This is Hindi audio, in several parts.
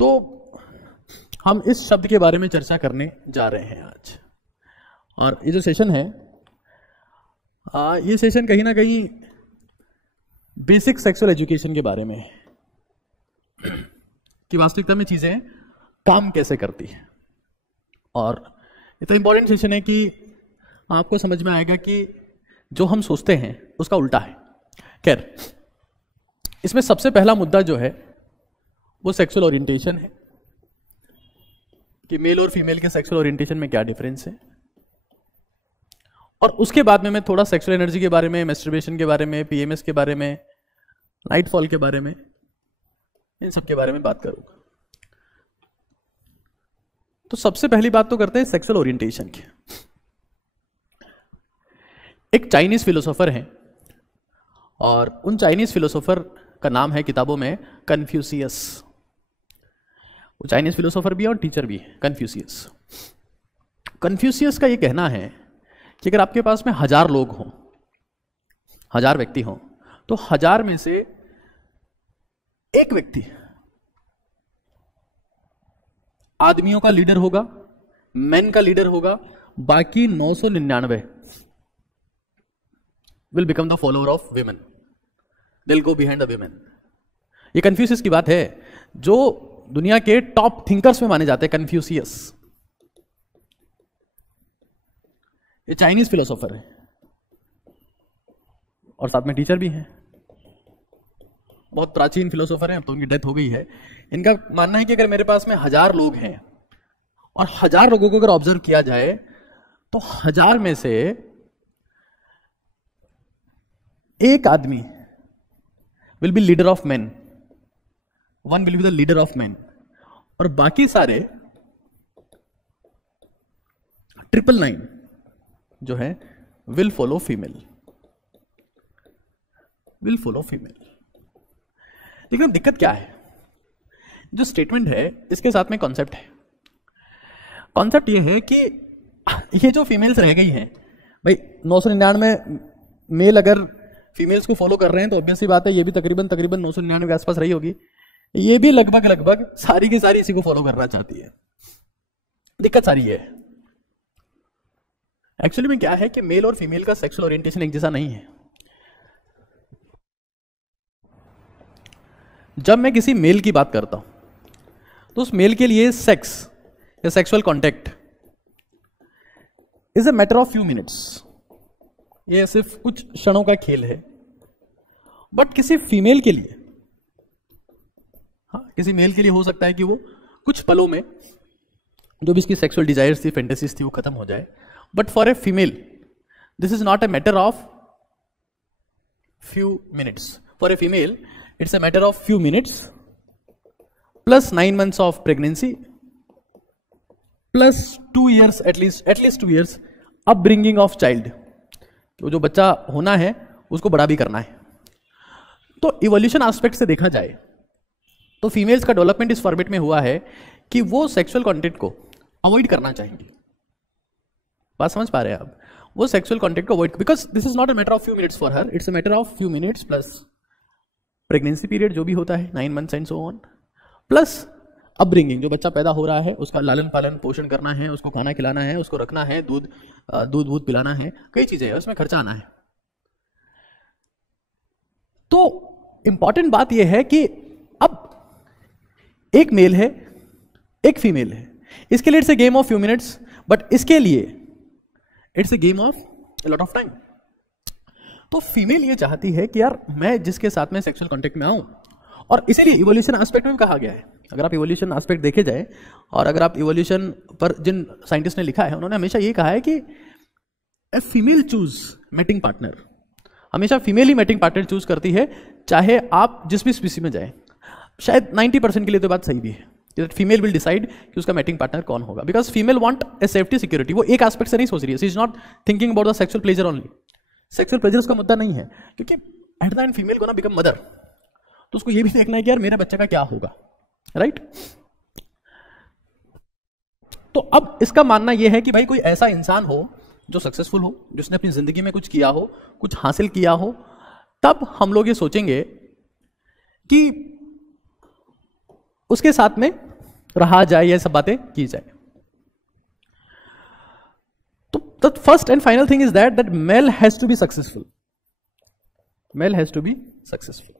तो हम इस शब्द के बारे में चर्चा करने जा रहे हैं आज। और ये जो सेशन है, ये सेशन कहीं ना कहीं बेसिक सेक्सुअल एजुकेशन के बारे में है कि वास्तविकता में चीजें काम कैसे करती हैं। और इतना इंपॉर्टेंट सेशन है कि आपको समझ में आएगा कि जो हम सोचते हैं उसका उल्टा है। खैर, इसमें सबसे पहला मुद्दा जो है वो सेक्सुअल ओरिएंटेशन है कि मेल और फीमेल के सेक्सुअल ओरिएंटेशन में क्या डिफरेंस है। और उसके बाद में मैं थोड़ा सेक्सुअल एनर्जी के बारे में, मैस्टरबेशन के बारे में, पीएमएस के बारे में, नाइटफॉल के बारे में, इन सब के बारे में बात करूंगा। तो सबसे पहली बात तो करते हैं सेक्सुअल ओरिएंटेशन की। एक चाइनीज फिलोसोफर हैं और उन चाइनीज फिलोसोफर का नाम है किताबों में कन्फ्यूशियस। वो चाइनीज फिलोसोफर भी है और टीचर भी है, कन्फ्यूशियस। कन्फ्यूशियस का ये कहना है कि अगर आपके पास में 1000 लोग हों, 1000 व्यक्ति हों, तो 1000 में से एक व्यक्ति आदमियों का लीडर होगा, मेन का लीडर होगा, बाकी 999 will become the follower of women, दिल गो बिहाइंड द विमेन। ये कन्फ्यूशियस की बात है, जो दुनिया के टॉप थिंकर्स में माने जाते हैं कन्फ्यूशियस। ये चाइनीज फिलोसोफर है और साथ में टीचर भी हैं। बहुत प्राचीन फिलोसोफर हैं, अब तो उनकी डेथ हो गई है। इनका मानना है कि अगर मेरे पास में 1000 लोग हैं और 1000 लोगों को अगर ऑब्जर्व किया जाए तो 1000 में से एक आदमी will be leader of man, one will be the leader of man, और बाकी सारे 999 जो है will follow female, will follow female. लेकिन दिक्कत क्या है? जो स्टेटमेंट है इसके साथ में कॉन्सेप्ट है। कॉन्सेप्ट ये है कि ये जो फीमेल्स रह गई हैं, भाई 999 मेल अगर फीमेल्स को फॉलो कर रहे हैं तो ऑब्वियस सी बात है ये भी तकरीबन 999 के आसपास रही होगी। ये भी लगभग सारी की सारी इसी को फॉलो करना चाहती है। दिक्कत सारी है एक्चुअली में क्या है कि मेल और फीमेल का सेक्सुअल ओरिएंटेशन एक जैसा नहीं है। जब मैं किसी मेल की बात करता हूं तो उस मेल के लिए सेक्स या sexual contact is a matter of few minutes, ये सिर्फ कुछ क्षणों का खेल है। बट किसी फीमेल के लिए, हाँ, किसी मेल के लिए हो सकता है कि वो कुछ पलों में जो भी इसकी सेक्सुअल डिजायर्स थी, फैंटेसीज थी, वो खत्म हो जाए। But for a female this is not a matter of few minutes. For a female it's a matter of few minutes plus 9 months of pregnancy plus 2 years at least 2 years upbringing of child. तो जो बच्चा होना है उसको बड़ा भी करना है। तो इवोल्यूशन एस्पेक्ट से देखा जाए तो फीमेल्स का डेवलपमेंट इस फॉर्मेट में हुआ है कि वो सेक्सुअल कंटेंट को अवॉइड करना चाहेंगी। बात समझ पा रहे हैं आप? वो सेक्सुअल कंटेंट को avoid, because this is not a matter of few minutes for her, it's a matter of few minutes plus pregnancy period जो भी होता है 9 months and so on, plus upbringing, जो बच्चा पैदा हो रहा है उसका लालन पालन पोषण करना है, उसको खाना खिलाना है, उसको रखना है, दूध पिलाना है, कई चीजें हैं, उसमें खर्चा आना है। तो इंपॉर्टेंट बात यह है कि अब एक मेल है एक फीमेल है, इसके लिए it's a game of few minutes, but इसके लिए it's a game of a lot of time. तो फीमेल ये चाहती है कि यार मैं जिसके साथ में सेक्सुअल कांटेक्ट में आऊं, और इसीलिए इवोल्यूशन एस्पेक्ट में कहा गया है। अगर आप इवोल्यूशन एस्पेक्ट देखे जाए और अगर आप इवोल्यूशन पर जिन साइंटिस्ट ने लिखा है उन्होंने हमेशा ये कहा है कि a female choose mating partner, हमेशा फीमेल ही मैटिंग पार्टनर चूज करती है, चाहे आप जिस भी स्पीसी में जाएं। शायद 90% के लिए तो बात सही भी है, फीमेल विल डिसाइड कि उसका मैटिंग पार्टनर कौन होगा, because female want a safety security. वो एक एस्पेक्ट से नहीं सोच रही है, she is not thinking about the sexual pleasure only. Sexual pleasure उसका मुद्दा नहीं है, क्योंकि एट द एंड फीमेल को ना बिकम मदर, तो उसको ये भी देखना है कि यार मेरे बच्चे का क्या होगा, राइट? तो अब इसका मानना यह है कि भाई कोई ऐसा इंसान हो जो सक्सेसफुल हो, जिसने अपनी जिंदगी में कुछ किया हो, कुछ हासिल किया हो, तब हम लोग ये सोचेंगे कि उसके साथ में रहा जाए, ये सब बातें की जाए। तो the first and final thing is that male has to be successful, male has to be successful.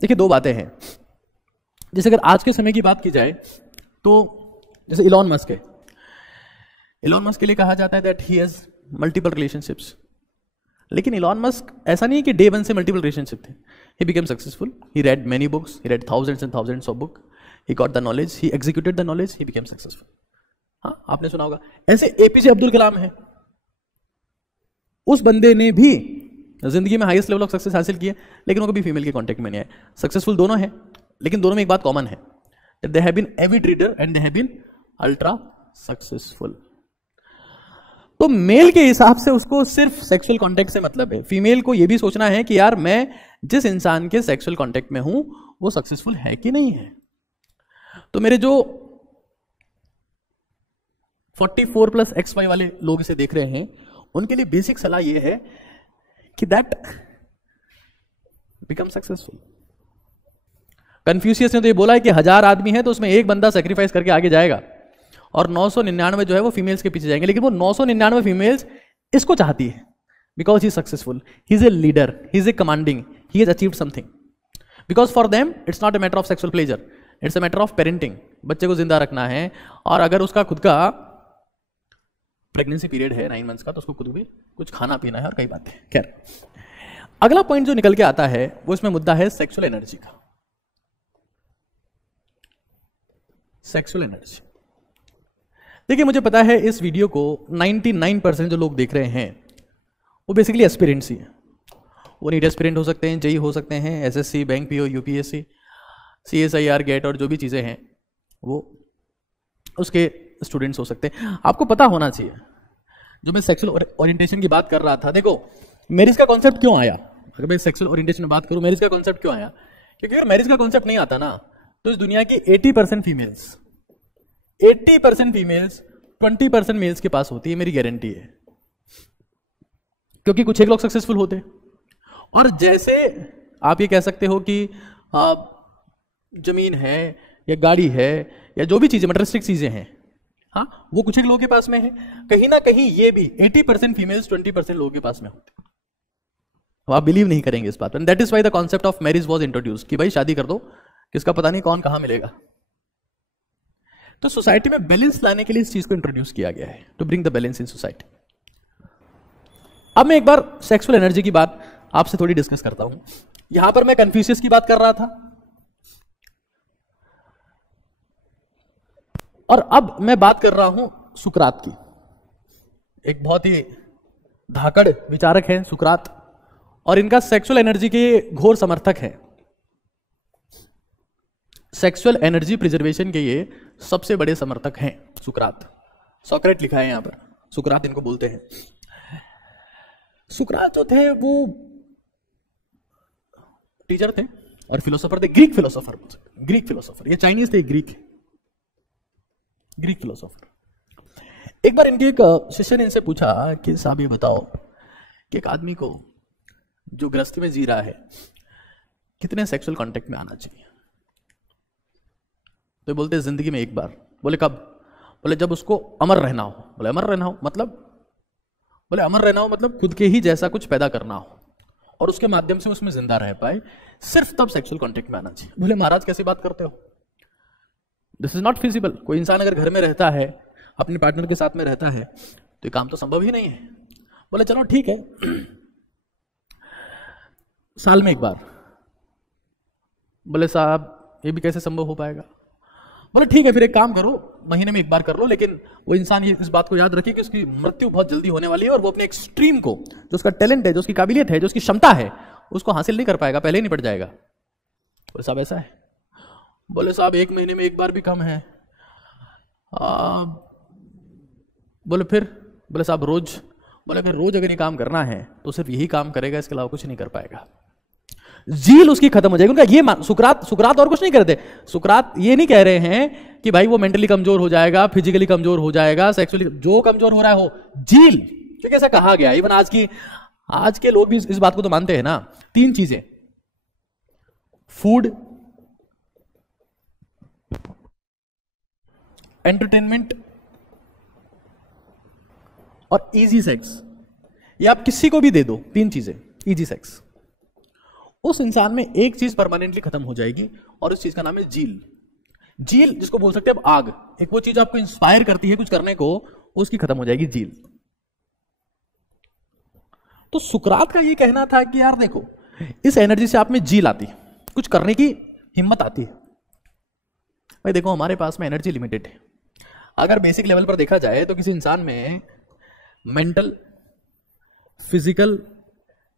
देखिए दो बातें हैं, जैसे अगर आज के समय की बात की जाए तो जैसे इलॉन मस्क है, इलॉन मस्क के लिए कहा जाता है that he has multiple relationships, लेकिन इलॉन मस्क ऐसा नहीं है कि डे वन से मल्टीपल रिलेशनशिप थे। He became successful, he red many books, he red thousands and thousands of book, he got the knowledge, he executed the knowledge, he became successful. हाँ, आपने सुना होगा। ऐसे एपीजे अब्दुल कलाम है, उस बंदे ने भी जिंदगी में हाईएस्ट लेवल ऑफ सक्सेस हासिल किए, लेकिन वो कभी फीमेल के कांटेक्ट में नहीं आए। सक्सेसफुल दोनों हैं, लेकिन दोनों में एक बात कॉमन है, they have been avid reader and they have been ultra successful. तो मेल के हिसाब से उसको सिर्फ सेक्सुअल कांटेक्ट से मतलब है, फीमेल को यह भी सोचना है कि यार मैं जिस इंसान के सेक्सुअल कांटेक्ट में हूं वो सक्सेसफुल है कि नहीं है। तो मेरे जो 44+ XY वाले लोग इसे देख रहे हैं, उनके लिए बेसिक सलाह यह है कि दैट बिकम सक्सेसफुल। कन्फ्यूशियस ने तो ये बोला है कि 1000 आदमी है तो उसमें एक बंदा सेक्रीफाइस करके आगे जाएगा और 999 जो है वो फीमेल्स के पीछे जाएंगे, लेकिन वो 999 फीमेल्स इसको चाहती है because he is successful, he is a leader, he is a commanding, he has achieved something. Because for them it's not a matter of sexual pleasure, it's a matter of parenting. बच्चे को जिंदा रखना है, और अगर उसका खुद का प्रेगनेंसी पीरियड है 9 मंथ्स का, तो उसको खुद भी कुछ खाना पीना है और कई बातें। खैर, अगला पॉइंट जो निकल के आता है वो इसमें मुद्दा है सेक्सुअल एनर्जी का। सेक्सुअल एनर्जी, देखिए मुझे पता है इस वीडियो को 99% जो लोग देख रहे हैं वो बेसिकली एस्पिरेंट्स ही हैं। वो नीट एस्पिरेंट हो सकते हैं, जेई हो सकते हैं, SSC, bank PO, UPSC, CSIR, GATE और जो भी चीज़ें हैं वो उसके स्टूडेंट्स हो सकते हैं। आपको पता होना चाहिए, जो मैं सेक्सुअल ओरिएंटेशन की बात कर रहा था, देखो मैरिज का कॉन्सेप्ट क्यों आया। अगर मैं सेक्सुअल ओरिएंटेशन में बात करूं, मैरिज का कॉन्सेप्ट क्यों आया, क्योंकि अगर मैरिज का कॉन्सेप्ट नहीं आता ना तो इस दुनिया की 80% फीमेल्स 20% मेल्स के पास होती है, मेरी गारंटी है। क्योंकि कुछ एक लोग सक्सेसफुल होते हैं, और जैसे आप ये कह सकते हो कि जमीन है या गाड़ी है या जो भी चीजें मटेरियलिस्टिक चीजें हैं, हाँ, वो कुछ एक लोगों के पास में है, कहीं ना कहीं ये भी 80% फीमेल्स 20% लोगों के पास में होते हैं। आप बिलीव नहीं करेंगे इस बात पर। That is why the concept of marriage was introduce, कि भाई शादी कर दो, किसका पता नहीं कौन कहां मिलेगा। तो सोसाइटी में बैलेंस लाने के लिए इस चीज को इंट्रोड्यूस किया गया है, to bring the balance in society. अब मैं एक बार सेक्सुअल एनर्जी की बात आपसे थोड़ी डिस्कस करता हूं। यहां पर मैं कन्फ्यूशियस की बात कर रहा था, और अब मैं बात कर रहा हूं सुकरात की। एक बहुत ही धाकड़ विचारक है सुकरात, और इनका सेक्सुअल एनर्जी के घोर समर्थक है। सेक्सुअल एनर्जी प्रिजर्वेशन के ये सबसे बड़े समर्थक हैं सुकरात। सोक्रेट लिखा है यहां पर, सुकरात इनको बोलते हैं। सुकरात जो थे वो टीचर थे और फिलोसोफर थे, ग्रीक फिलोसोफर, ग्रीक फिलोसोफर, ये चाइनीज थे, ग्रीक फिलोसोफर। एक बार इनके एक शिष्य ने इनसे पूछा कि साहब ये बताओ कि एक आदमी को जो गृहस्थी में जी रहा है कितने सेक्सुअल कांटेक्ट में आना चाहिए। तो बोलते जिंदगी में एक बार। बोले कब? बोले जब उसको अमर रहना हो। बोले अमर रहना हो मतलब? बोले अमर रहना हो मतलब खुद के ही जैसा कुछ पैदा करना हो और उसके माध्यम से उसमें जिंदा रह पाए, सिर्फ तब सेक्सुअल कांटेक्ट में आना चाहिए। बोले महाराज कैसी बात करते हो, दिस इज नॉट फिजिबल। कोई इंसान अगर घर में रहता है, अपने पार्टनर के साथ में रहता है, तो ये काम तो संभव ही नहीं है। बोले चलो ठीक है, साल में एक बार। बोले साहब ये भी कैसे संभव हो पाएगा। बोले ठीक है फिर एक काम करो, महीने में एक बार कर लो, लेकिन वो इंसान ये इस बात को याद रखे कि उसकी मृत्यु बहुत जल्दी होने वाली है और वो अपने एक्सट्रीम को, जो उसका टैलेंट है, जो उसकी काबिलियत है, जो उसकी क्षमता है, उसको हासिल नहीं कर पाएगा, पहले ही निपट जाएगा। बोले साहब ऐसा है? बोले साहब एक महीने में एक बार भी कम है। बोले फिर? बोले साहब रोज। बोले अगर रोज अगर ये काम करना है तो सिर्फ यही काम करेगा, इसके अलावा कुछ नहीं कर पाएगा। जील उसकी खत्म हो जाएगी। उनका ये सुकरात और कुछ नहीं करते। सुकरात ये नहीं कह रहे हैं कि भाई वो मेंटली कमजोर हो जाएगा, फिजिकली कमजोर हो जाएगा, सेक्सुअली जो कमजोर हो रहा है हो, जील, क्योंकि ऐसा कहा गया। इवन आज के लोग भी इस बात को तो मानते हैं ना। 3 चीजें, फूड, एंटरटेनमेंट और इजी सेक्स। ये आप किसी को भी दे दो, 3 चीजें, इजी सेक्स, उस इंसान में एक चीज परमानेंटली खत्म हो जाएगी और उस चीज का नाम है जील। जील जिसको बोल सकते हैं आप आग, एक वो चीज आपको इंस्पायर करती है कुछ करने को, उसकी खत्म हो जाएगी जील। तो सुकरात का ये कहना था कि यार देखो, इस एनर्जी से आप में जील आती है, कुछ करने की हिम्मत आती है। भाई देखो, हमारे पास में एनर्जी लिमिटेड है। अगर बेसिक लेवल पर देखा जाए तो किसी इंसान में मेंटल, फिजिकल,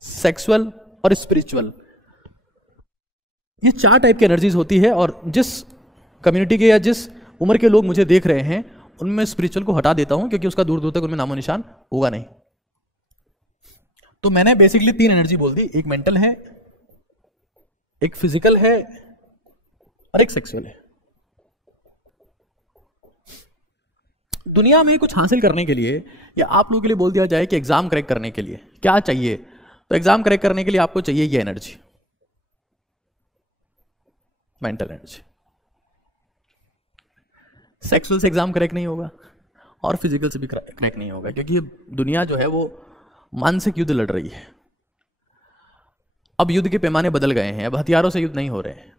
सेक्सुअल और स्पिरिचुअल, ये 4 टाइप की एनर्जीज होती है। और जिस कम्युनिटी के या जिस उम्र के लोग मुझे देख रहे हैं, उनमें स्पिरिचुअल को हटा देता हूं, क्योंकि उसका दूर दूर तक उनमें नामो निशान होगा नहीं। तो मैंने बेसिकली 3 एनर्जी बोल दी, एक मेंटल है, एक फिजिकल है और एक सेक्सुअल है। दुनिया में कुछ हासिल करने के लिए, या आप लोगों के लिए बोल दिया जाए कि एग्जाम क्रैक करने के लिए क्या चाहिए, तो एग्जाम क्रैक करने के लिए आपको चाहिए ये एनर्जी, मेंटल एनर्जी। सेक्सुअल से एग्जाम क्रैक नहीं होगा और फिजिकल से भी क्रैक नहीं होगा, क्योंकि ये दुनिया जो है वो मानसिक युद्ध लड़ रही है। अब युद्ध के पैमाने बदल गए हैं, अब हथियारों से युद्ध नहीं हो रहे हैं।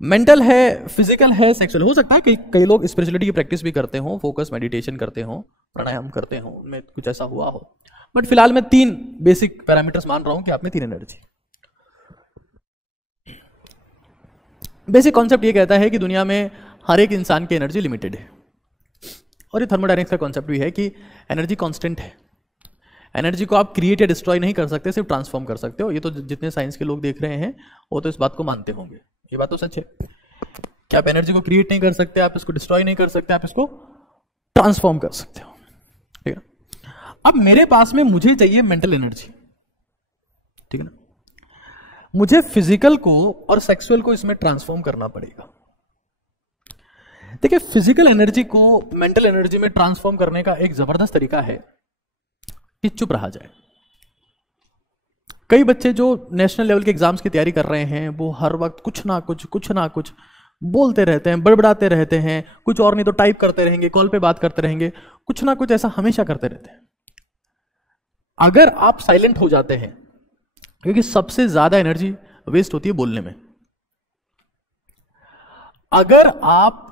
मेंटल है, फिजिकल है, सेक्सुअल। हो सकता है कि कई लोग स्पिरिचुअलिटी की प्रैक्टिस भी करते हो, फोकस मेडिटेशन करते हो, प्राणायाम करते हो, उनमें कुछ ऐसा हुआ हो, बट फिलहाल मैं 3 बेसिक पैरामीटर्स मान रहा हूं कि आप में 3 एनर्जी। बेसिक कॉन्सेप्ट ये कहता है कि दुनिया में हर एक इंसान की एनर्जी लिमिटेड है, और ये थर्मोडायनेमिक्स का कॉन्सेप्ट भी है कि एनर्जी कांस्टेंट है। एनर्जी को आप क्रिएट या डिस्ट्रॉय नहीं कर सकते, सिर्फ ट्रांसफॉर्म कर सकते हो। ये तो जितने साइंस के लोग देख रहे हैं वो तो इस बात को मानते होंगे, ये बात तो सच है कि आप एनर्जी को क्रिएट नहीं कर सकते, आप इसको डिस्ट्रॉय नहीं कर सकते, आप इसको ट्रांसफॉर्म कर सकते हो। ठीक है, अब मेरे पास में मुझे चाहिए मेंटल एनर्जी, ठीक है ना, मुझे फिजिकल को और सेक्सुअल को इसमें ट्रांसफॉर्म करना पड़ेगा। देखिए, फिजिकल एनर्जी को मेंटल एनर्जी में ट्रांसफॉर्म करने का एक जबरदस्त तरीका है कि चुप रहा जाए। कई बच्चे जो नेशनल लेवल के एग्जाम्स की तैयारी कर रहे हैं, वो हर वक्त कुछ ना कुछ बोलते रहते हैं, बड़बड़ाते रहते हैं, कुछ और नहीं तो टाइप करते रहेंगे, कॉल पे बात करते रहेंगे, कुछ ना कुछ ऐसा हमेशा करते रहते हैं। अगर आप साइलेंट हो जाते हैं, क्योंकि सबसे ज्यादा एनर्जी वेस्ट होती है बोलने में, अगर आप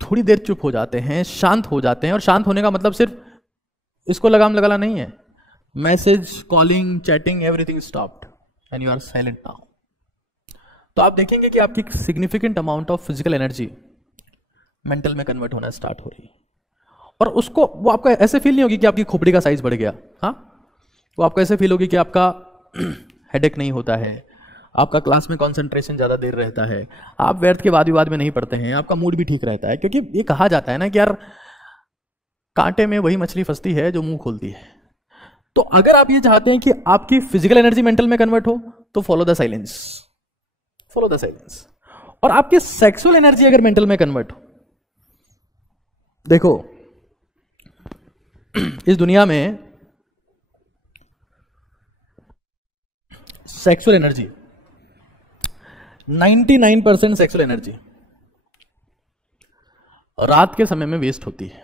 थोड़ी देर चुप हो जाते हैं, शांत हो जाते हैं, और शांत होने का मतलब सिर्फ इसको लगाम लगाना नहीं है, message, calling, chatting, everything stopped and you are silent now, तो आप देखेंगे कि आपकी significant amount of physical energy mental में कन्वर्ट होना स्टार्ट हो रही है। और उसको, वो आपको ऐसे फील नहीं होगी कि आपकी खोपड़ी का साइज बढ़ गया, हाँ, वो आपको ऐसे फील होगी कि आपका हेडेक नहीं होता है, आपका क्लास में कंसंट्रेशन ज्यादा देर रहता है, आप व्यर्थ के वाद विवाद में नहीं पड़ते हैं, आपका मूड भी ठीक रहता है। क्योंकि ये कहा जाता है ना कि यार, कांटे में वही मछली फंसती है जो मुंह खोलती है। तो अगर आप ये चाहते हैं कि आपकी फिजिकल एनर्जी मेंटल में कन्वर्ट हो, तो follow the silence, follow the silence. और आपकी सेक्सुअल एनर्जी अगर मेंटल में कन्वर्ट हो, देखो इस दुनिया में सेक्सुअल एनर्जी 99% सेक्सुअल एनर्जी रात के समय में वेस्ट होती है,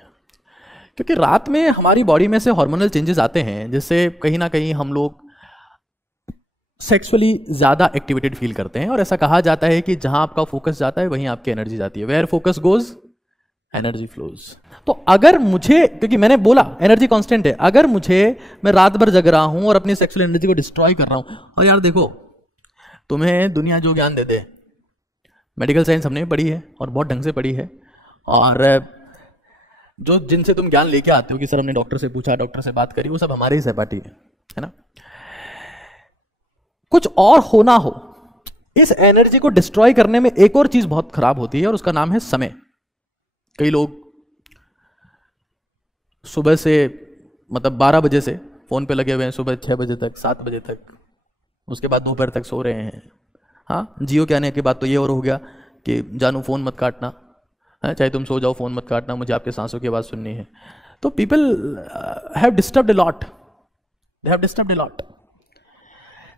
क्योंकि रात में हमारी बॉडी में से हार्मोनल चेंजेस आते हैं, जिससे कहीं ना कहीं हम लोग सेक्सुअली ज्यादा एक्टिवेटेड फील करते हैं। और ऐसा कहा जाता है कि जहां आपका फोकस जाता है वहीं आपकी एनर्जी जाती है, where focus goes energy flows. तो अगर मुझे, क्योंकि मैंने बोला एनर्जी कांस्टेंट है, अगर मैं रात भर जग रहा हूं और अपनी सेक्सुअल एनर्जी को डिस्ट्रॉय कर रहा हूं, और यार देखो, तुम्हें दुनिया जो ज्ञान दे दे, मेडिकल साइंस हमने पढ़ी है और बहुत ढंग से पढ़ी है, और जो जिनसे तुम ज्ञान लेके आते हो कि सर हमने डॉक्टर से पूछा, डॉक्टर से बात करी, वो सब हमारे ही सहपाठी है ना। कुछ और होना हो, इस एनर्जी को डिस्ट्रॉय करने में एक और चीज बहुत खराब होती है, और उसका नाम है समय। कई लोग सुबह से, मतलब 12 बजे से फोन पे लगे हुए हैं, सुबह 6 बजे तक, 7 बजे तक, उसके बाद दोपहर तक सो रहे हैं। हाँ, जियो के आने के बाद तो ये और हो गया कि जानू फोन मत काटना, चाहे तुम सो जाओ फोन मत काटना, मुझे आपके सांसों की आवाज सुननी है। तो people have disturbed a lot, they have disturbed a lot.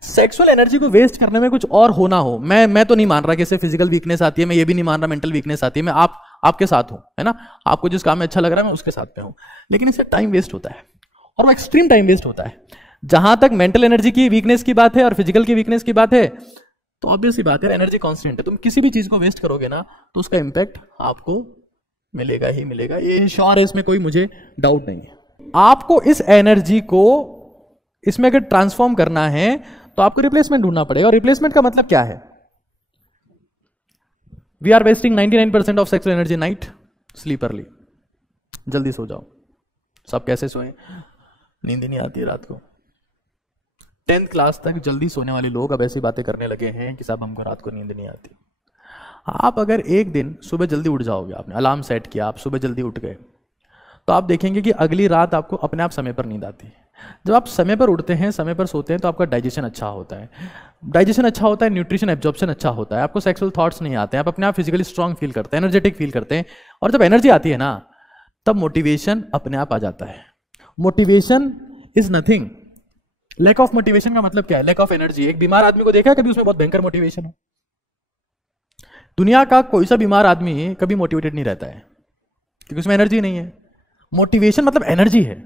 Sexual energy को वेस्ट करने में कुछ और होना हो, मैं तो नहीं मान रहा कि इससे फिजिकल वीकनेस आती है, मैं ये भी नहीं मान रहा मेंटल वीकनेस आती है। मैं आपके साथ हूं, है ना, आपको जिस काम में अच्छा लग रहा है मैं उसके साथ में हूं, लेकिन इससे टाइम वेस्ट होता है और वो एक्सट्रीम टाइम वेस्ट होता है। जहां तक मेंटल एनर्जी की वीकनेस की बात है और फिजिकल की वीकनेस की बात है, तो ऑब्वियसली बात है, एनर्जी कांस्टेंट है, तुम किसी भी चीज को वेस्ट करोगे ना तो उसका इंपैक्ट आपको मिलेगा ही मिलेगा, ये श्योर है, इसमें कोई मुझे डाउट नहीं है। आपको इस एनर्जी को इसमें अगर ट्रांसफॉर्म करना है तो आपको रिप्लेसमेंट ढूंढना पड़ेगा। और रिप्लेसमेंट का मतलब क्या है? We are wasting 99% of sexual energy night, sleep early, जल्दी सो जाओ। सब कैसे सोए? नींद ही नहीं आती है रात को। 10th क्लास तक जल्दी सोने वाले लोग अब ऐसी बातें करने लगे हैं कि साहब हमको रात को नींद नहीं आती। आप अगर एक दिन सुबह जल्दी उठ जाओगे, आपने अलार्म सेट किया, आप सुबह जल्दी उठ गए, तो आप देखेंगे कि अगली रात आपको अपने आप समय पर नींद आती है। जब आप समय पर उठते हैं, समय पर सोते हैं, तो आपका डाइजेशन अच्छा होता है। डाइजेशन अच्छा होता है, न्यूट्रिशन एब्जॉर्प्शन अच्छा होता है, आपको सेक्सुअल थॉट्स नहीं आते हैं, आप अपने आप फिजिकली स्ट्रांग फील करते हैं, एनर्जेटिक फील करते हैं। और जब एनर्जी आती है ना, तब मोटिवेशन अपने आप आ जाता है। Motivation is nothing. Lack of motivation का मतलब क्या है? Lack of energy. एक बीमार आदमी को देखा है कभी उसमें बहुत भयंकर मोटिवेशन हो? दुनिया का कोई सा बीमार आदमी कभी मोटिवेटेड नहीं रहता है, क्योंकि उसमें एनर्जी नहीं है। मोटिवेशन मतलब एनर्जी है,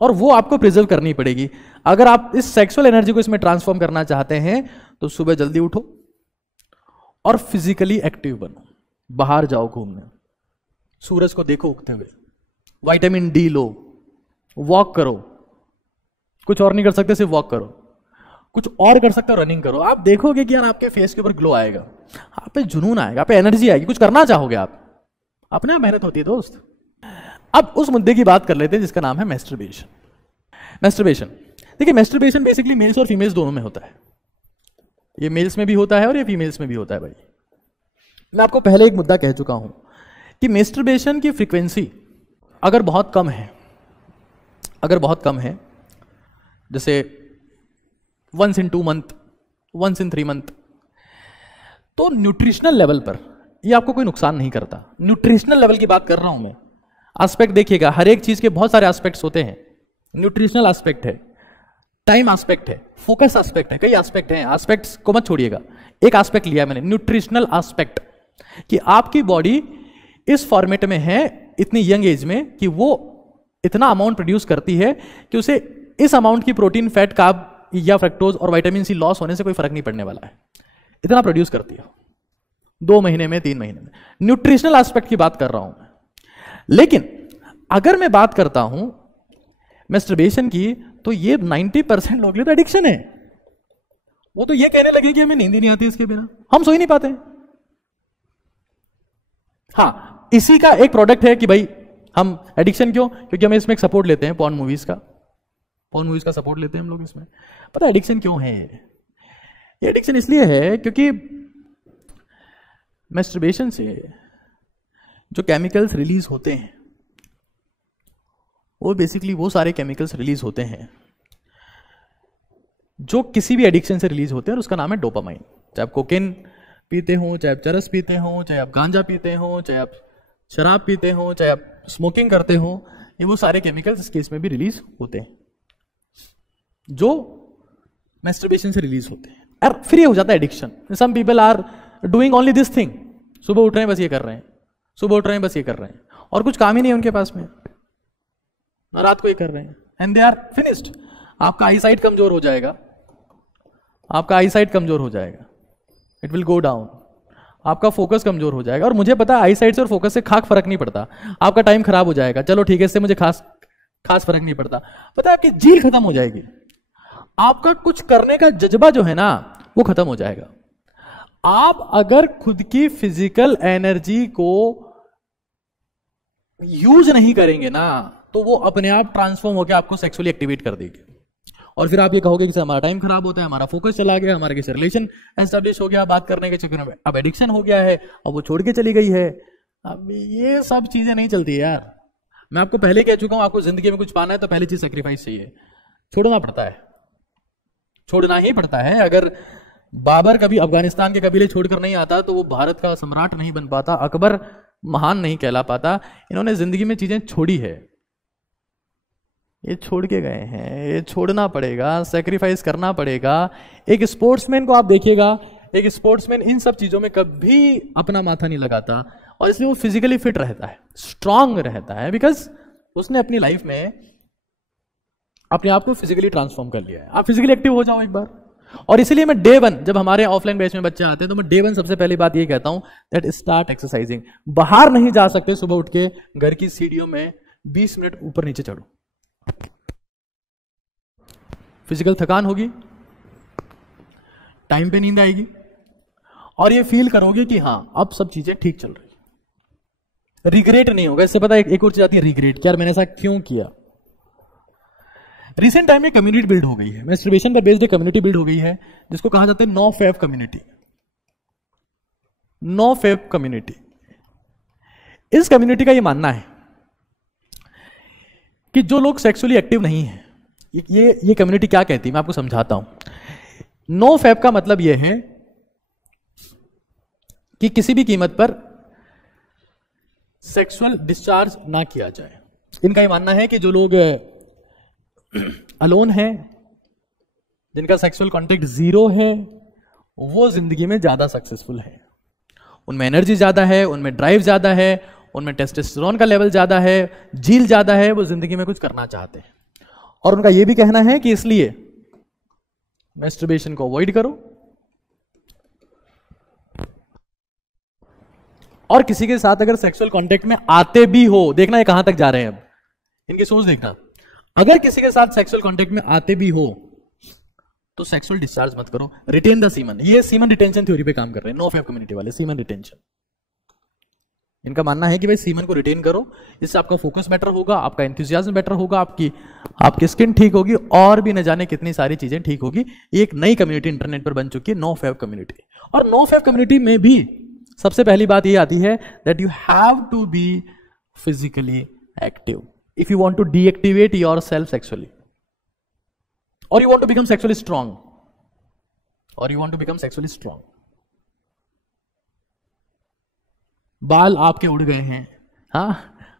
और वो आपको प्रिजर्व करनी पड़ेगी। अगर आप इस सेक्सुअल एनर्जी को इसमें ट्रांसफॉर्म करना चाहते हैं तो सुबह जल्दी उठो और फिजिकली एक्टिव बनो, बाहर जाओ घूमने, सूरज को देखो उगते हुए, विटामिन डी लो, वॉक करो, कुछ और नहीं कर सकते सिर्फ वॉक करो, कुछ और कर सकते हो रनिंग करो। आप देखोगे कि यार आपके फेस के ऊपर ग्लो आएगा, आप पे जुनून आएगा, आप पे एनर्जी आएगी, कुछ करना चाहोगे आप, अपने आप मेहनत होती है दोस्त। अब उस मुद्दे की बात कर लेते हैं जिसका नाम है मैस्टरबेशन। मैस्टरबेशन, देखिए मैस्टरबेशन बेसिकली मेल्स और फीमेल्स दोनों में होता है। ये मेल्स में भी होता है और ये फीमेल्स में भी होता है। भाई मैं आपको पहले एक मुद्दा कह चुका हूं कि मैस्टरबेशन की फ्रीक्वेंसी अगर बहुत कम है, अगर बहुत कम है, जैसे once in 2 month, once in 3 month, तो न्यूट्रिशनल लेवल पर ये आपको कोई नुकसान नहीं करता। न्यूट्रिशनल लेवल की बात कर रहा हूं मैं। एस्पेक्ट देखिएगा, हर एक चीज के बहुत सारे एस्पेक्ट्स होते हैं। न्यूट्रिशनल एस्पेक्ट है, टाइम एस्पेक्ट है, फोकस एस्पेक्ट है, कई एस्पेक्ट हैं। एस्पेक्ट्स को मत छोड़िएगा, एक एस्पेक्ट लिया मैंने, न्यूट्रिशनल एस्पेक्ट, कि आपकी बॉडी इस फॉर्मेट में है इतनी यंग एज में कि वो इतना अमाउंट प्रोड्यूस करती है कि उसे इस अमाउंट की प्रोटीन, फैट, कार्ब या फ्रक्टोज और विटामिन सी लॉस होने से कोई फर्क नहीं पड़ने वाला है। इतना प्रोड्यूस करती है 2 महीने में, 3 महीने में। न्यूट्रिशनल एस्पेक्ट की बात कर रहा हूं मैं। लेकिन अगर मैं बात करता हूं मैस्टरबेशन की, तो ये 90% लोग लिए तो एडिक्शन है। वो तो ये कहने लगे कि हमें नींद ही नहीं आती इसके बिना, हम सो ही नहीं पाते। हाँ, इसी का एक प्रोडक्ट है कि भाई हम एडिक्शन क्यों? क्योंकि हम इसमें एक सपोर्ट लेते हैं पॉर्न मूवीज का, पॉर्न मूवीज का सपोर्ट लेते हैं हम लोग इसमें। पता है एडिक्शन क्यों है? ये एडिक्शन इसलिए है क्योंकि मैस्टरबेशन से जो केमिकल्स रिलीज होते हैं, वो बेसिकली वो सारे केमिकल्स रिलीज होते हैं जो किसी भी एडिक्शन से रिलीज होते हैं, और उसका नाम है डोपामाइन। चाहे आप कोकेन पीते हो, चाहे आप चरस पीते हो, चाहे आप गांजा पीते हो, चाहे आप शराब पीते हो, चाहे आप स्मोकिंग करते हो, ये वो सारे केमिकल्स इस केस में भी रिलीज होते हैं जो मैस्टरबेशन से रिलीज होते हैं। और फिर ये हो जाता है addiction. Some people are doing only this thing, सुबह उठ रहे हैं बस ये कर रहे हैं, सुबह उठ रहे हैं बस ये कर रहे हैं, और कुछ काम ही नहीं है उनके पास में, रात को ये कर रहे हैं, एंड दे आर फिनिश्ड। आपका आई साइट कमजोर हो जाएगा, आपका आई साइट कमजोर हो जाएगा, इट विल गो डाउन, आपका फोकस कमजोर हो जाएगा। और मुझे पता है आई साइट से और फोकस से खास फर्क नहीं पड़ता, आपका टाइम खराब हो जाएगा, चलो ठीक है, इससे मुझे खास फर्क नहीं पड़ता। पता है आपकी जील खत्म हो जाएगी, आपका कुछ करने का जज्बा जो है ना वो खत्म हो जाएगा। आप अगर खुद की फिजिकल एनर्जी को यूज नहीं करेंगे ना, तो वो अपने आप ट्रांसफॉर्म होकर आपको सेक्सुअली एक्टिवेट कर देगी, और फिर आप ये कहोगे कि हमारा टाइम खराब होता है, हमारा फोकस चला गया, हमारा किसी रिलेशन एस्टेब्लिश हो गया बात करने के चक्कर में, अब एडिक्शन हो गया है, अब वो छोड़ के चली गई है। अब ये सब चीजें नहीं चलती है यार। मैं आपको पहले कह चुका हूं, आपको जिंदगी में कुछ पाना है तो पहली चीज सेक्रीफाइस चाहिए, छोड़ना पड़ता है, छोड़ना ही पड़ता है। अगर बाबर कभी अफगानिस्तान के कबीले छोड़कर नहीं आता तो वो भारत का सम्राट नहीं बन पाता, अकबर महान नहीं कहला पाता। इन्होंने जिंदगी में चीजें छोड़ी है, ये छोड़ के गए हैं, ये छोड़ना पड़ेगा, सेक्रीफाइस करना पड़ेगा। एक स्पोर्ट्समैन को आप देखिएगा, एक स्पोर्ट्समैन इन सब चीजों में कभी अपना माथा नहीं लगाता, और इसलिए वो फिजिकली फिट रहता है, स्ट्रांग रहता है, बिकॉज उसने अपनी लाइफ में अपने आप को फिजिकली ट्रांसफॉर्म कर लिया है। आप फिजिकली एक्टिव हो जाओ एक बार। और इसीलिए मैं डे 1, जब हमारे ऑफलाइन बैच में बच्चे आते हैं तो मैं डे 1 सबसे पहली बात ये कहता हूं दैट स्टार्ट एक्सरसाइजिंग। बाहर नहीं जा सकते, सुबह उठ के घर की सीढ़ियों में 20 मिनट ऊपर नीचे चढ़ो। फिजिकल थकान होगी, टाइम पे नींद आएगी, और ये फील करोगे कि हां अब सब चीजें ठीक चल रही। रिग्रेट नहीं होगा। इससे पता एक और चीज आती है, रिग्रेट, कि यार मैंने ऐसा क्यों किया। रिसेंट टाइम में कम्युनिटी बिल्ड हो गई है, मैस्टरबेशन पर बेस्ड कम्युनिटी बिल्ड हो गई है, जिसको कहा जाता है no fap community. No fap community, इस कम्युनिटी का ये मानना है कि जो लोग सेक्सुअली एक्टिव नहीं है, ये कम्युनिटी क्या कहती है मैं आपको समझाता हूं। नो फैब का मतलब यह है कि किसी भी कीमत पर सेक्सुअल डिस्चार्ज ना किया जाए। इनका यह मानना है कि जो लोग अलोन है, जिनका सेक्सुअल कॉन्टेक्ट 0 है, वो जिंदगी में ज्यादा सक्सेसफुल है। उनमें एनर्जी ज्यादा है, उनमें ड्राइव ज्यादा है, उनमें टेस्टोस्टेरोन का लेवल ज्यादा है, जील ज्यादा है, वो जिंदगी में कुछ करना चाहते हैं। और उनका यह भी कहना है कि इसलिए मैस्टरबेशन को अवॉइड करो, और किसी के साथ अगर सेक्सुअल कांटेक्ट में आते भी हो, देखना ये कहां तक जा रहे हैं अब, इनकी सोच देखना। अगर किसी के साथ सेक्सुअल कांटेक्ट में आते भी हो तो सेक्सुअल डिस्चार्ज मत करो, रिटेन द सीमन। ये सीमन रिटेंशन थ्योरी पे काम कर रहे हैं नो फैब कम्युनिटी वाले, सीमन रिटेंशन। इनका मानना है कि भाई सीमन को रिटेन करो, इससे आपका फोकस बेटर होगा, आपका एंथुसियाज्म बेटर होगा, आपकी स्किन ठीक होगी, और भी न जाने कितनी सारी चीजें ठीक होगी। ये एक नई कम्युनिटी इंटरनेट पर बन चुकी है, नो फैब कम्युनिटी। और नो फैब कम्युनिटी में भी सबसे पहली बात ये आती है that you have to be physically active if you want to deactivate yourself sexually, or you want to become sexually strong, बाल आपके उड़ गए हैं, हाँ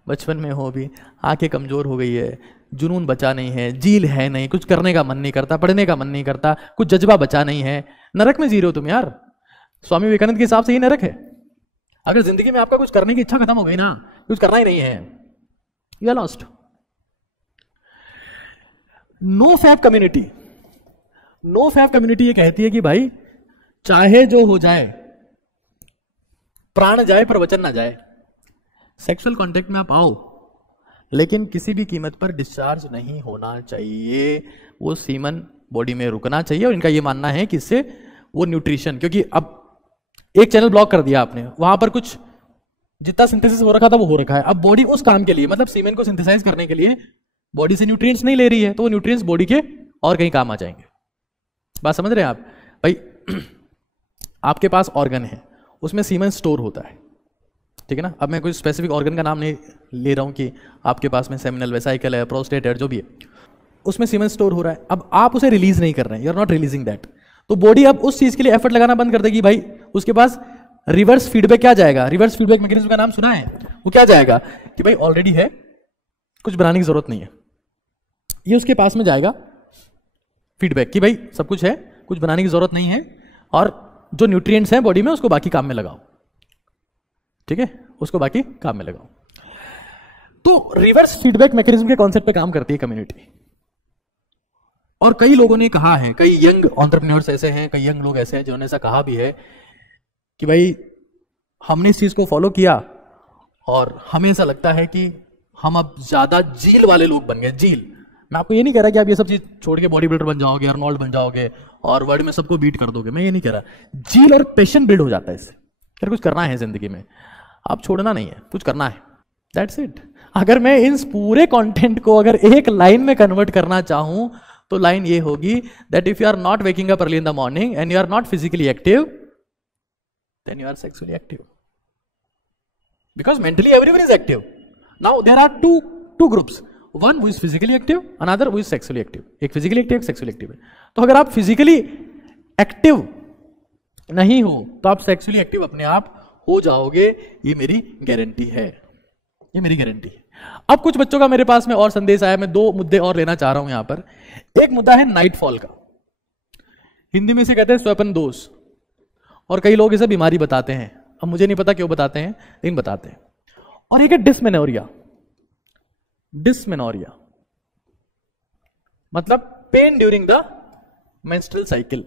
बचपन में हो भी, आंखें कमजोर हो गई है, जुनून बचा नहीं है, जील है नहीं, कुछ करने का मन नहीं करता, पढ़ने का मन नहीं करता, कुछ जज्बा बचा नहीं है, नरक में जी रहे हो तुम यार। स्वामी विवेकानंद के हिसाब से ये नरक है। अगर जिंदगी में आपका कुछ करने की इच्छा खत्म हो गई ना, कुछ करना ही नहीं है, you are lost. No fap community, no fap community ये कहती है कि भाई चाहे जो हो जाए, प्राण जाए पर वचन ना जाए, सेक्सुअल कांटेक्ट में आप आओ, लेकिन किसी भी कीमत पर डिस्चार्ज नहीं होना चाहिए, वो सीमन बॉडी में रुकना चाहिए। और इनका ये मानना है कि इससे वो न्यूट्रिशन, क्योंकि अब एक चैनल ब्लॉक कर दिया आपने, वहां पर कुछ जितना सिंथेसिस हो रखा था वो हो रखा है, अब बॉडी उस काम के लिए, मतलब सीमेन को सिंथेसाइज करने के लिए बॉडी से न्यूट्रिएंट्स नहीं ले रही है, तो वो न्यूट्रिएंट्स बॉडी के और कहीं काम आ जाएंगे। बात समझ रहे हैं आप भाई? आपके पास ऑर्गन है, उसमें सीमेन स्टोर होता है, ठीक है ना। अब मैं कोई स्पेसिफिक ऑर्गन का नाम नहीं ले रहा हूं कि आपके पास में सेमिनल वेसाइकल है, प्रोस्टेट है, जो भी है, उसमें सीमेन स्टोर हो रहा है। अब आप उसे रिलीज नहीं कर रहे हैं, you are not releasing that, तो बॉडी अब उस चीज के लिए एफर्ट लगाना बंद कर देगी। भाई उसके पास रिवर्स फीडबैक क्या जाएगा, रिवर्स फीडबैक मैकेनिज्म का नाम सुना है? वो क्या जाएगा कि भाई ऑलरेडी है, कुछ बनाने की जरूरत नहीं है, ये उसके पास में जाएगा फीडबैक कि भाई सब कुछ है, कुछ बनाने की जरूरत नहीं है, और जो न्यूट्रिएंट्स हैं बॉडी में उसको बाकी काम में लगाओ, ठीक है, उसको बाकी काम में लगाओ। तो रिवर्स फीडबैक मैकेनिज्म के कॉन्सेप्ट पे काम करती है कम्युनिटी। और कई लोगों ने कहा है, कई यंग एंटरप्रेन्योर्स ऐसे हैं, कई यंग लोग ऐसे हैं जिन्होंने ऐसा कहा भी है कि भाई हमने इस चीज को फॉलो किया और हमें ऐसा लगता है कि हम अब ज्यादा जील वाले लोग बन गए। जील, मैं आपको ये नहीं कह रहा कि आप ये सब चीज छोड़ के बॉडी बिल्डर बन जाओगे, अर्नोल्ड बन जाओगे और वर्ल्ड में सबको बीट कर दोगे, मैं ये नहीं कह रहा। जील और पैशन बिल्ड हो जाता है इससे, फिर कुछ करना है जिंदगी में, आप छोड़ना नहीं है, कुछ करना है, दैट्स इट। अगर मैं इन पूरे कंटेंट को अगर एक लाइन में कन्वर्ट करना चाहूं तो लाइन ये होगी that if you are not waking up early in the morning and you are not physically active, then you are sexually active, because mentally everyone is active. Now there are two groups, one who is physically active, another who is sexually active. एक फिजिकली एक्टिव, एक सेक्सुअली एक्टिव है। तो अगर आप फिजिकली एक्टिव नहीं हो तो आप सेक्सुअली एक्टिव अपने आप हो जाओगे, ये मेरी गारंटी है, ये मेरी गारंटी है। अब कुछ बच्चों का मेरे पास में और संदेश आया, मैं दो मुद्दे और लेना चाह रहा हूं यहां पर। एक मुद्दा है नाइटफॉल का, हिंदी में इसे कहते हैं स्वप्न दोष, और कई लोग इसे बीमारी बताते हैं। अब मुझे नहीं पता क्यों बताते हैं, लेकिन बताते हैं। और एक है डिस्मेनोरिया। डिस्मेनोरिया मतलब pain during the menstrual cycle,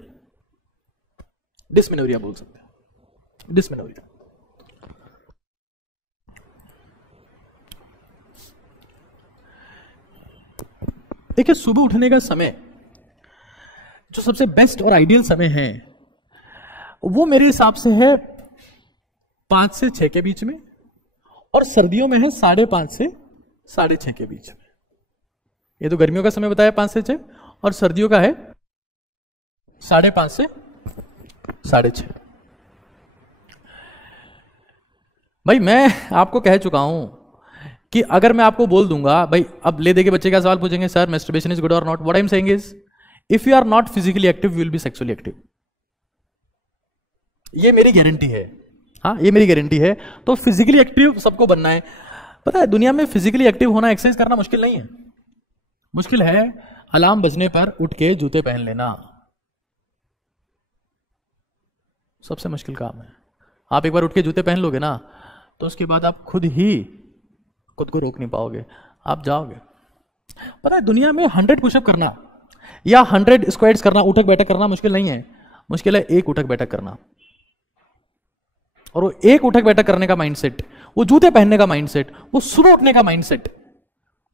dysmenorrhoea बोल सकते हैं। डिस्मेनोरिया देखिए, सुबह उठने का समय जो सबसे बेस्ट और आइडियल समय है वो मेरे हिसाब से है 5 से 6 के बीच में, और सर्दियों में है 5:30 से 6:30 के बीच में। ये तो गर्मियों का समय बताया 5 से 6, और सर्दियों का है 5:30 से 6:30। भाई मैं आपको कह चुका हूं कि अगर मैं आपको बोल दूंगा भाई, अब ले दे के बच्चे क्या सवाल पूछेंगे, सर मैस्टरबेशन इज गुड और not, what I am saying is if you are not physically active you will be sexually active. ये मेरी गारंटी है, हाँ ये मेरी गारंटी है। तो फिजिकली एक्टिव सबको बनना है। पता है दुनिया में फिजिकली एक्टिव होना, एक्सरसाइज करना मुश्किल नहीं है। मुश्किल है अलार्म बजने पर उठ के जूते पहन लेना, सबसे मुश्किल काम है। आप एक बार उठ के जूते पहन लोगे ना तो उसके बाद आप खुद को रोक नहीं पाओगे, आप जाओगे। पता है दुनिया में 100 पुशअप करना या 100 स्क्वाट्स करना, उठक बैठक करना मुश्किल नहीं है। मुश्किल है एक उठक बैठक करना। और वो एक उठक बैठक करने का माइंडसेट, वो जूते पहनने का माइंडसेट, वो सुबह उठने का माइंडसेट,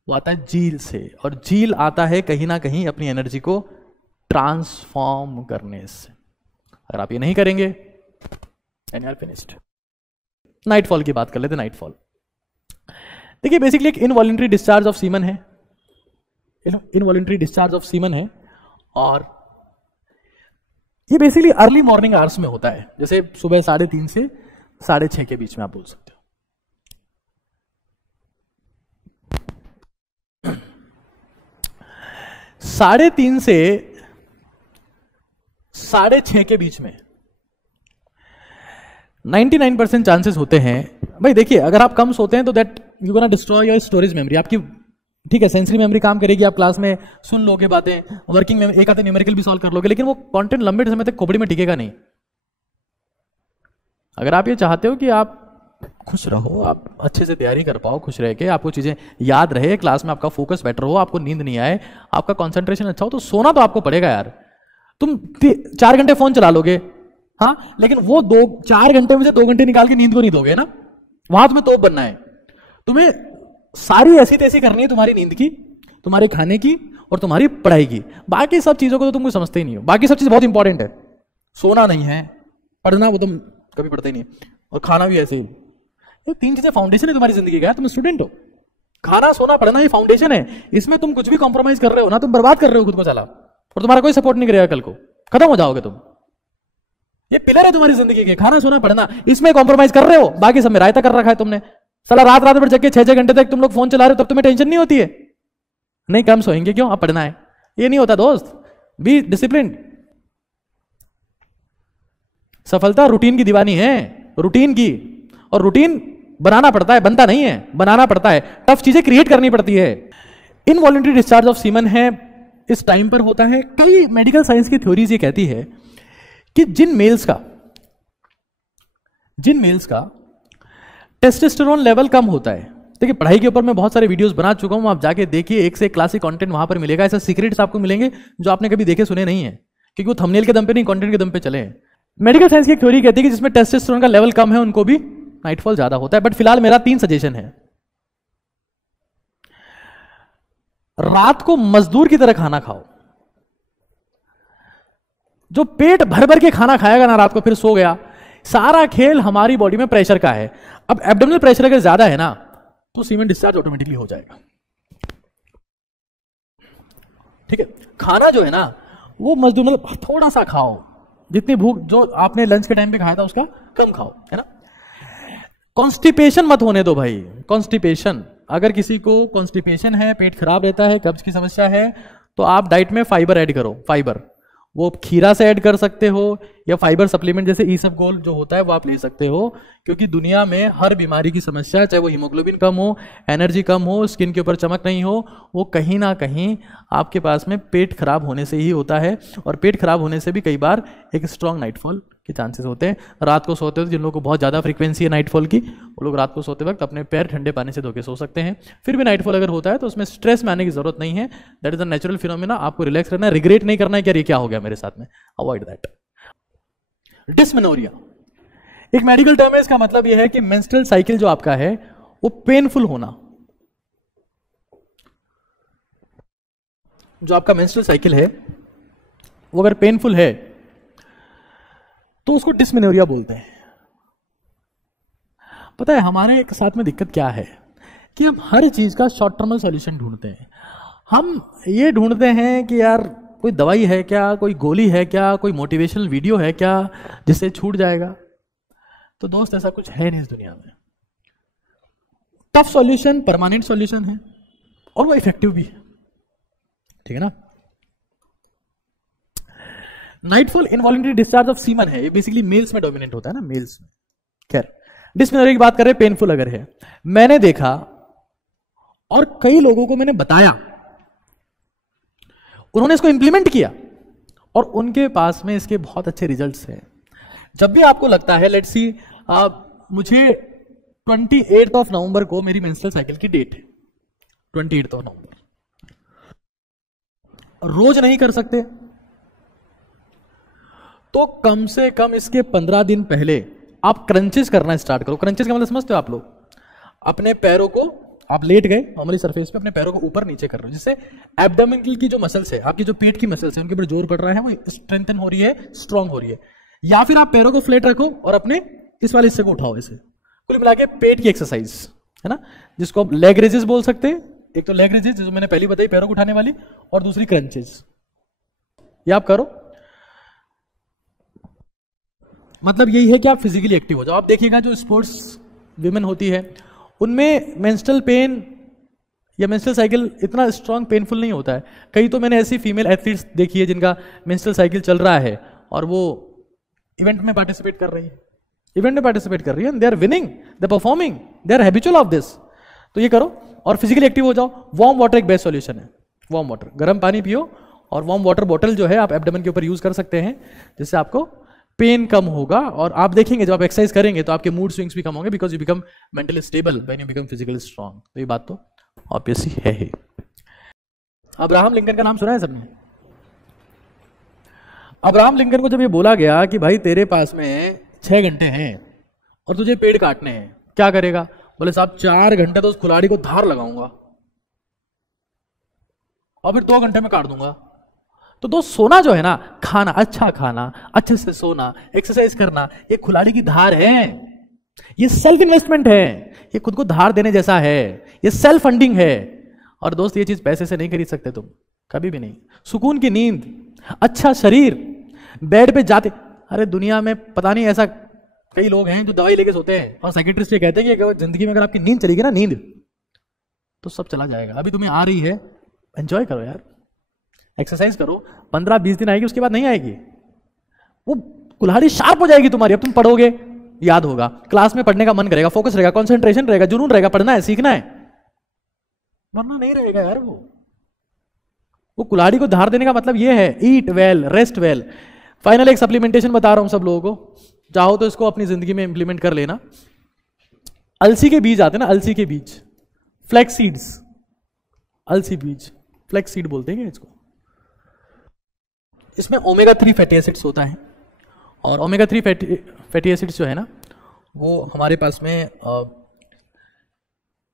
वो आता है झील से। और झील आता है कहीं ना कहीं अपनी एनर्जी को ट्रांसफॉर्म करने से। अगर आप ये नहीं करेंगे and you are finished. Nightfall की बात कर लेते। नाइटफॉल देखिए बेसिकली एक इनवॉलंटरी डिस्चार्ज ऑफ सीमन है, इनवॉलंटरी डिस्चार्ज ऑफ सीमन है। और ये बेसिकली अर्ली मॉर्निंग आवर्स में होता है, जैसे सुबह 3:30 से 6:30 के बीच में आप बोल सकते हो। 3:30 से 6:30 के बीच में 99% चांसेस होते हैं। भाई देखिए अगर आप कम सोते हैं तो that you gonna destroy your storage memory. आपकी ठीक है सेंसरी मेमोरी काम करेगी, आप क्लास में सुन लोगे बातें, वर्किंग में एक आधे न्यूमेरिकल भी सॉल्व कर लोगे, लेकिन वो कंटेंट लंबे समय तक खोपड़ी में टिकेगा नहीं। अगर आप ये चाहते हो कि आप खुश रहो, आप अच्छे से तैयारी कर पाओ, खुश रह के आपको चीजें याद रहे, क्लास में आपका फोकस बेटर हो, आपको नींद नहीं आए, आपका कंसंट्रेशन अच्छा हो, तो सोना तो आपको पड़ेगा यार। तुम 4 घंटे फोन चला लोगे, हाँ, लेकिन वो 4 घंटे में से 2 घंटे निकाल के नींद को नहीं दोगे ना, वहां तुम्हें तोप बनना है। तुम्हें सारी ऐसी तैसी करनी है तुम्हारी नींद की, तुम्हारे खाने की और तुम्हारी पढ़ाई की। बाकी सब चीजों को तो तुम कुछ समझते ही नहीं हो। बाकी सब चीज बहुत इंपॉर्टेंट है, सोना नहीं है, पढ़ना वो तुम कभी पढ़ते ही नहीं, और खाना भी ऐसे ही। ये 3 चीजें फाउंडेशन है तुम्हारी जिंदगी का। तुम स्टूडेंट हो, खाना सोना पढ़ना ये फाउंडेशन है। इसमें तुम कुछ भी कॉम्प्रोमाइज कर रहे हो ना, तुम बर्बाद कर रहे हो खुद को साला, और तुम्हारा कोई सपोर्ट नहीं करेगा, कल को खत्म हो जाओगे तुम। ये पिलर है तुम्हारी जिंदगी के, खाना सोना पढ़ना, इसमें कॉम्प्रोमाइज कर रहे हो, बाकी सब में रायता कर रखा है तुमने। साला रात भर जग के 6-6 घंटे तक तुम लोग फोन चला रहे हो, तब तुम्हें टेंशन नहीं होती है? नहीं, कम सोएंगे क्यों, अब पढ़ना है, ये नहीं होता दोस्त। Be discipline. सफलता रूटीन की दीवानी है, रूटीन की, और रूटीन बनाना पड़ता है, बनता नहीं है, बनाना पड़ता है। टफ चीजें क्रिएट करनी पड़ती है। इनवॉलंटरी डिस्चार्ज ऑफ सीमन है, इस टाइम पर होता है। कई मेडिकल साइंस की थ्योरीज ये कहती है कि जिन मेल्स का टेस्टोस्टेरोन लेवल कम होता है। देखिए पढ़ाई के ऊपर मैं बहुत सारे वीडियोस बना चुका हूं, आप जाके देखिए, एक से एक क्लासिक कंटेंट वहां पर मिलेगा। ऐसे सीक्रेट्स आपको मिलेंगे जो आपने कभी देखे सुने नहीं है, क्योंकि वो थंबनेल के दम पे नहीं, कंटेंट के दम पे चले हैं। मेडिकल साइंस की एक थ्योरी कहती है कि जिसमें टेस्टोस्टेरोन का लेवल कम है उनको भी नाइटफॉल ज्यादा होता है। बट फिलहाल मेरा 3 सजेशन है। रात को मजदूर की तरह खाना खाओ। जो पेट भर भर के खाना खाएगा ना रात को, फिर सो गया, सारा खेल हमारी बॉडी में प्रेशर का है। अब एब्डोमिनल प्रेशर अगर ज्यादा है ना तो सीमेन डिस्चार्ज ऑटोमेटिकली हो जाएगा। ठीक है, खाना जो है ना वो मजदूर मतलब थोड़ा सा खाओ, जितनी भूख जो आपने लंच के टाइम पे खाया था उसका कम खाओ, है ना। कॉन्स्टिपेशन मत होने दो भाई। कॉन्स्टिपेशन, अगर किसी को कॉन्स्टिपेशन है, पेट खराब रहता है, कब्ज की समस्या है, तो आप डाइट में फाइबर ऐड करो। फाइबर वो खीरा से ऐड कर सकते हो, या फाइबर सप्लीमेंट जैसे ईसबगोल जो होता है वो आप ले सकते हो। क्योंकि दुनिया में हर बीमारी की समस्या, चाहे वो हीमोग्लोबिन कम हो, एनर्जी कम हो, स्किन के ऊपर चमक नहीं हो, वो कहीं ना कहीं आपके पास में पेट खराब होने से ही होता है। और पेट खराब होने से भी कई बार एक स्ट्रॉन्ग नाइटफॉल के चांसेस होते हैं। रात को सोते हो, जिन लोगों को बहुत ज़्यादा फ्रीक्वेंसी है नाइटफॉल की, वो लोग रात को सोते वक्त अपने पैर ठंडे पानी से धो के सो सकते हैं। फिर भी नाइटफॉल अगर होता है तो उसमें स्ट्रेस में आने की जरूरत नहीं है, that is a natural phenomena. आपको रिलैक्स रहना है, रिग्रेट नहीं करना है कि यार ये क्या हो गया मेरे साथ में, अवॉइड दैट। डिस्मेनोरिया एक मेडिकल टर्म है, इसका मतलब यह है कि मेंस्ट्रुअल साइकिल जो आपका है वो पेनफुल होना। जो आपका मेंस्ट्रुअल साइकिल है वो अगर पेनफुल है तो उसको डिस्मेनोरिया बोलते हैं। पता है हमारे साथ में दिक्कत क्या है कि हम हर चीज का शॉर्ट टर्म सॉल्यूशन ढूंढते हैं। हम ये ढूंढते हैं कि यार कोई दवाई है क्या, कोई गोली है क्या, कोई मोटिवेशनल वीडियो है क्या जिससे छूट जाएगा। तो दोस्त ऐसा कुछ है नहीं इस दुनिया में। टफ सॉल्यूशन परमानेंट सॉल्यूशन है और वो इफेक्टिव भी है, ठीक है ना। Nightfall involuntary discharge of semen है, ये बेसिकली मेल्स में डोमिनेंट होता है ना, मेल्स में। खैर डिस्मेनोरिया की बात कर रहे हैं, पेनफुल अगर है। मैंने देखा और कई लोगों को मैंने बताया, उन्होंने इसको इंप्लीमेंट किया और उनके पास में इसके बहुत अच्छे रिजल्ट्स हैं। जब भी आपको लगता है, लेट्स सी मुझे 28 नवंबर को मेरी मेंस्ट्रुअल साइकिल की डेट है, 28 नवंबर, रोज नहीं कर सकते तो कम से कम इसके 15 दिन पहले आप क्रंचेस करना स्टार्ट करो। क्रंचेस का मतलब समझते हो आप लोग? अपने पैरों को, आप लेट गए नॉर्मली सरफेस पे, अपने पैरों को ऊपर नीचे कर रहे हो, जिससे एब्डोमिनल की जो मसल्स है, आपकी जो पेट की मसल्स है, उनके ऊपर जोर पड़ रहा है, वो स्ट्रेंथन हो रही है, स्ट्रांग हो रही है। या फिर आप पैरों को फ्लैट रखो और अपने इस वाले हिस्से को उठाओ, ऐसे कुल मिला के पेट की एक्सरसाइज है ना, जिसको आप लेग रेजेस बोल सकते हैं। एक तो लेग रेजेस जो मैंने पहले बताई पैरों को उठाने वाली, और दूसरी क्रंचेस। ये आप करो, मतलब यही है कि आप फिजिकली एक्टिव हो जाओ। आप देखिएगा जो स्पोर्ट्स विमेन होती है उनमें मेंस्ट्रुअल पेन या मेंस्ट्रुअल साइकिल इतना स्ट्रांग पेनफुल नहीं होता है। कई तो मैंने ऐसी फीमेल एथलीट्स देखी है जिनका मेंस्ट्रुअल साइकिल चल रहा है और वो इवेंट में पार्टिसिपेट कर रही है, they are winning, they are performing, they are habitual of this. तो ये करो और फिजिकली एक्टिव हो जाओ। वार्म वाटर एक बेस्ट सॉल्यूशन है। वार्म वाटर, गर्म पानी पियो और वार्म वाटर बॉटल जो है आप एब्डोमेन के ऊपर यूज कर सकते हैं, जिससे आपको पेन कम होगा। और आप देखेंगे जब आप एक्सरसाइज करेंगे तो आपके मूड स्विंग्स भी कम होंगे, because you become mentally stable when you become physically strong. तो ये बात तो ऑब्वियसली है ही। अब्राहम लिंकन का नाम सुना है सबने? अब्राहम लिंकन को जब ये बोला गया कि भाई तेरे पास में 6 घंटे हैं और तुझे पेड़ काटने हैं, क्या करेगा? बोले साहब 4 घंटे तो उस कुल्हाड़ी को धार लगाऊंगा और फिर 2 घंटे में काट दूंगा। तो दोस्त सोना जो है ना, खाना, अच्छा खाना, अच्छे से सोना, एक्सरसाइज करना, ये कुल्हाड़ी की धार है। ये सेल्फ इन्वेस्टमेंट है, ये खुद को धार देने जैसा है, ये सेल्फ फंडिंग है। और दोस्त ये चीज पैसे से नहीं खरीद सकते तुम, कभी भी नहीं। सुकून की नींद, अच्छा शरीर, बेड पे जाते, अरे दुनिया में पता नहीं ऐसा कई लोग हैं जो दवाई लेके सोते हैं और साइकियाट्रिस्ट ये कहते हैं कि जिंदगी में अगर आपकी नींद चली गई ना, नींद, तो सब चला जाएगा। अभी तुम्हें आ रही है, एंजॉय करो यार, एक्सरसाइज करो, 15-20 दिन आएगी, उसके बाद नहीं आएगी। वो कुल्हाड़ी शार्प हो जाएगी तुम्हारी। अब तुम पढ़ोगे, याद होगा, क्लास में पढ़ने का मन करेगा, फोकस रहेगा, कंसंट्रेशन रहेगा, जुनून रहेगा, पढ़ना है, सीखना है, वरना नहीं रहेगा यार। वो कुल्हाड़ी को धार देने का मतलब ये है, ईट वेल, रेस्ट वेल। फाइनल एक सप्लीमेंटेशन बता रहा हूं सब लोगों को, चाहो तो इसको अपनी जिंदगी में इंप्लीमेंट कर लेना। अलसी के बीज आते हैं ना, अलसी के बीज, फ्लैक्स सीड्स, अलसी बीज, फ्लैक्स सीड बोलते हैं इसको। इसमें ओमेगा 3 फैटी एसिड्स होता है और ओमेगा 3 फैटी एसिड्स जो है ना, वो हमारे पास में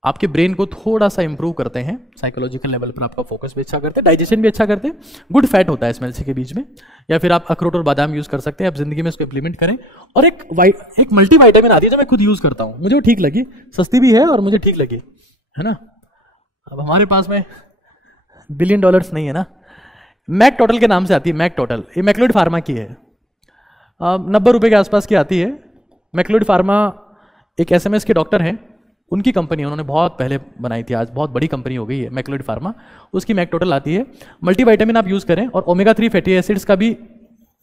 आपके ब्रेन को थोड़ा सा इंप्रूव करते हैं, साइकोलॉजिकल लेवल पर आपका फोकस भी अच्छा करते हैं, डाइजेशन भी अच्छा करते हैं। गुड फैट होता है इसमें अलसी के बीज में। या फिर आप अखरोट और बादाम यूज कर सकते हैं। आप जिंदगी में इसको इंप्लीमेंट करें। और एक मल्टी वाइटामिन आती है जो मैं खुद यूज करता हूं, मुझे वो ठीक लगी, सस्ती भी है और मुझे ठीक लगी, है ना। अब हमारे पास में $1 बिलियन नहीं है ना। मैक टोटल के नाम से आती है, मैक टोटल, ये मैक्लोइड फार्मा की है, 90 रुपए के आसपास की आती है। मैक्लोइड फार्मा एक SMS के डॉक्टर हैं, उनकी कंपनी, उन्होंने बहुत पहले बनाई थी, आज बहुत बड़ी कंपनी हो गई है मैक्लोइड फार्मा, उसकी मैक टोटल आती है। मल्टीविटामिन आप यूज करें और ओमेगा 3 फैटी एसिड्स का भी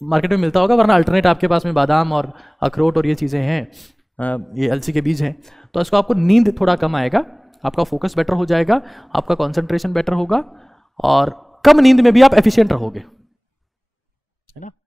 मार्केट में मिलता होगा, वरना अल्टरनेट आपके पास में बादाम और अखरोट और ये चीज़ें हैं, ये अलसी के बीज हैं। तो इसको आपको नींद थोड़ा कम आएगा, आपका फोकस बेटर हो जाएगा, आपका कॉन्सेंट्रेशन बेटर होगा और कम नींद में भी आप एफिशिएंट रहोगे, है ना।